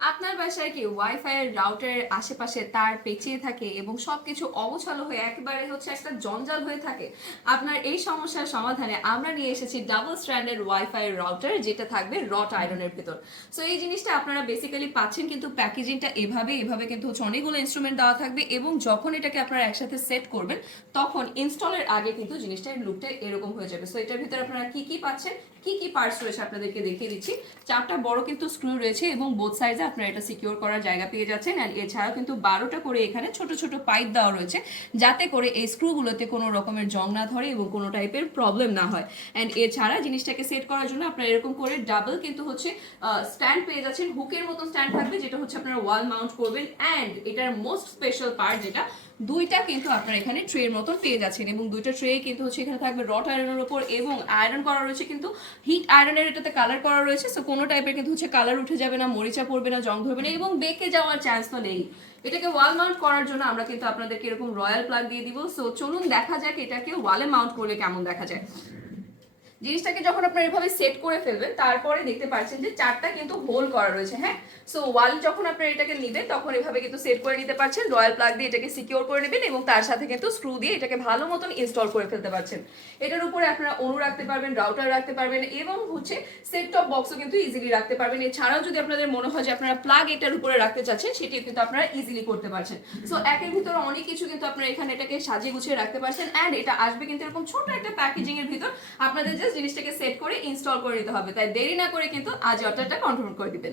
আপনার বাসায় কি ওয়াইফাই এর রাউটারের আশেপাশে তার পেঁচিয়ে থাকে এবং সবকিছু অগোছালো হয়ে একেবারে হচ্ছে একটা জঞ্জাল হয়ে থাকে? আপনার এই সমস্যার সমাধানে আমরা নিয়ে এসেছি ডাবল স্ট্র্যান্ডেড ওয়াইফাই রাউটার, যেটা থাকবে রট আয়রনের ভেতর। সো এই জিনিসটা আপনারা বেসিক্যালি পাচ্ছেন, কিন্তু প্যাকেজিংটা এভাবে কিন্তু হচ্ছে অনেকগুলো ইনস্ট্রুমেন্ট দেওয়া থাকবে, এবং যখন এটাকে আপনারা একসাথে সেট করবেন তখন ইনস্টলের আগে কিন্তু জিনিসটার লুকটা এরকম হয়ে যাবে। সো এটার ভিতরে আপনারা কি কি পাচ্ছেন, কি কি পার্টস রয়েছে আপনাদেরকে দেখিয়ে দিচ্ছি। চারটা বড় কিন্তু স্ক্রু রয়েছে এবং বোথ সাইডে আপনারা এটা সিকিউর করার জায়গা পেয়ে যাচ্ছেন। অ্যান্ড এছাড়াও কিন্তু 12টা করে এখানে ছোট ছোট পাইপ দেওয়া রয়েছে, যাতে করে এই স্ক্রুগুলোতে কোনো রকমের জং না ধরে এবং কোনো টাইপের প্রবলেম না হয়। অ্যান্ড এছাড়া জিনিসটাকে সেট করার জন্য আপনারা এরকম করে ডাবল কিন্তু হচ্ছে স্ট্যান্ড পেয়ে যাচ্ছেন, হুকের মতো স্ট্যান্ড থাকবে, যেটা হচ্ছে আপনারা ওয়াল মাউন্ট করবেন। অ্যান্ড এটার মোস্ট স্পেশাল পার্ট যেটা, দুইটা কিন্তু আপনারা এখানে ট্রের মতো পেয়ে যাচ্ছেন, এবং দুইটা ট্রে কিন্তু হচ্ছে এখানে থাকবে রট আয়রনের উপর, এবং আয়রন করা রয়েছে কিন্তু হিট আয়রনের এটাতে কালার করা রয়েছে। সো কোনো টাইপের কিন্তু হচ্ছে কালার উঠে যাবে না, মরিচা পড়বে না, জং ধরবে না, এবং বেঁকে যাওয়ার চান্স তো নেই। এটাকে ওয়াল মাউন্ট করার জন্য আমরা কিন্তু আপনাদেরকে এরকম রয়্যাল প্লাগ দিয়ে দিব। সো চলুন দেখা যাক এটাকে ওয়ালে মাউন্ট করলে কেমন দেখা যায়। জিনিসটাকে যখন আপনারা এভাবে সেট করে ফেলবেন, তারপরে দেখতে পাচ্ছেন যে চারটা কিন্তু হোল করা রয়েছে। হ্যাঁ, সো ওয়াল যখন আপনারা এটাকে নেবেন তখন এভাবে কিন্তু সেট করে নিতে পারছেন, রয়্যাল প্লাগ দিয়ে এটাকে সিকিউর করে নেবেন, এবং তার সাথে কিন্তু স্ক্রু দিয়ে এটাকে ভালো মতন ইনস্টল করে ফেলতে পারছেন। এটার উপরে আপনারা অনু রাখতে পারবেন, রাউটার রাখতে পারবেন, এবং হচ্ছে সেট টপ বক্সও কিন্তু ইজিলি রাখতে পারবেন। এছাড়াও যদি আপনাদের মনে হয় যে আপনারা প্লাগ এটার উপরে রাখতে চাচ্ছেন, সেটিও কিন্তু আপনারা ইজিলি করতে পারছেন। সো একের ভিতরে অনেক কিছু কিন্তু আপনারা এখানে এটাকে সাজিয়ে গুছিয়ে রাখতে পারছেন। অ্যান্ড এটা আসবে কিন্তু এরকম ছোট একটা প্যাকেজিং এর ভিতর। আপনাদের জাস্ট জিনিসটাকে সেট করে ইনস্টল করে নিতে হবে। তাই দেরি না করে কিন্তু আজ অর্ডারটা কনফার্ম করে দিবেন।